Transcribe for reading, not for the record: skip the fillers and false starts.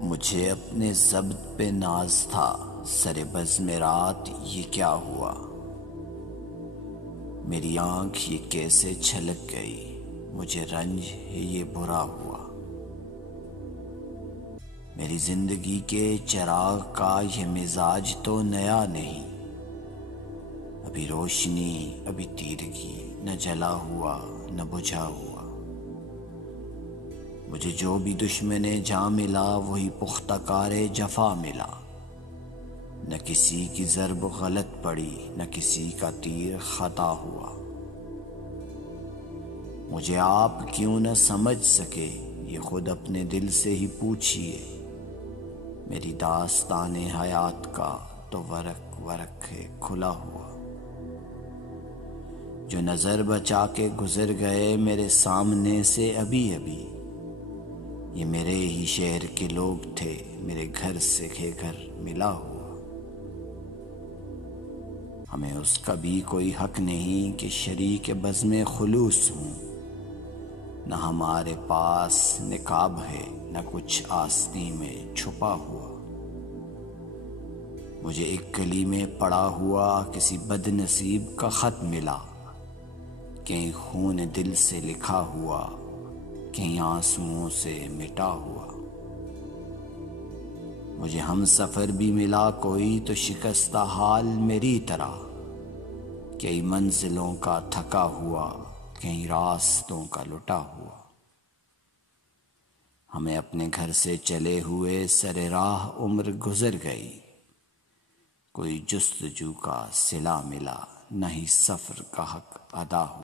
مجھے اپنے ضبط پہ ناز تھا، سر بزم رات یہ کیا ہوا؟ میری آنکھ یہ کیسے چھلک گئی، مجھے رنج ہے یہ برا ہوا۔ میری زندگی کے چراغ کا یہ مزاج تو نیا نہیں، ابھی روشنی ابھی تیرگی، نہ جلا ہوا نہ بجھا ہوا۔ مجھے جو بھی دشمن جاں ملا وہی پختہ کار جفا ملا، نہ کسی کی ضرب غلط پڑی نہ کسی کا تیر خطا ہوا۔ مجھے آپ کیوں نہ سمجھ سکے یہ خود اپنے دل سے ہی پوچھئے، میری داستان حیات کا تو ورق ورق ہے کھلا ہوا۔ جو نظر بچا کے گزر گئے میرے سامنے سے ابھی ابھی، یہ میرے ہی شہر کے لوگ تھے، میرے گھر سے گھر ملا ہوا۔ ہمیں اس کا بھی کوئی حق نہیں کہ شریک بزم خلوص ہوں، نہ ہمارے پاس نقاب ہے نہ کچھ آستین میں چھپا ہوا۔ مجھے ایک گلی میں پڑا ہوا کسی بد نصیب کا خط ملا، کہیں خون دل سے لکھا ہوا، کہیں آنسوؤں سے مٹا ہوا۔ مجھے ہم سفر بھی ملا کوئی تو شکستہ حال میری طرح، کئی منزلوں کا تھکا ہوا، کہیں راستوں کا لٹا ہوا۔ ہمیں اپنے گھر سے چلے ہوئے سر راہ عمر گزر گئی، کوئی جستجو کا صلہ ملا نہ ہی سفر کا حق ادا ہوا۔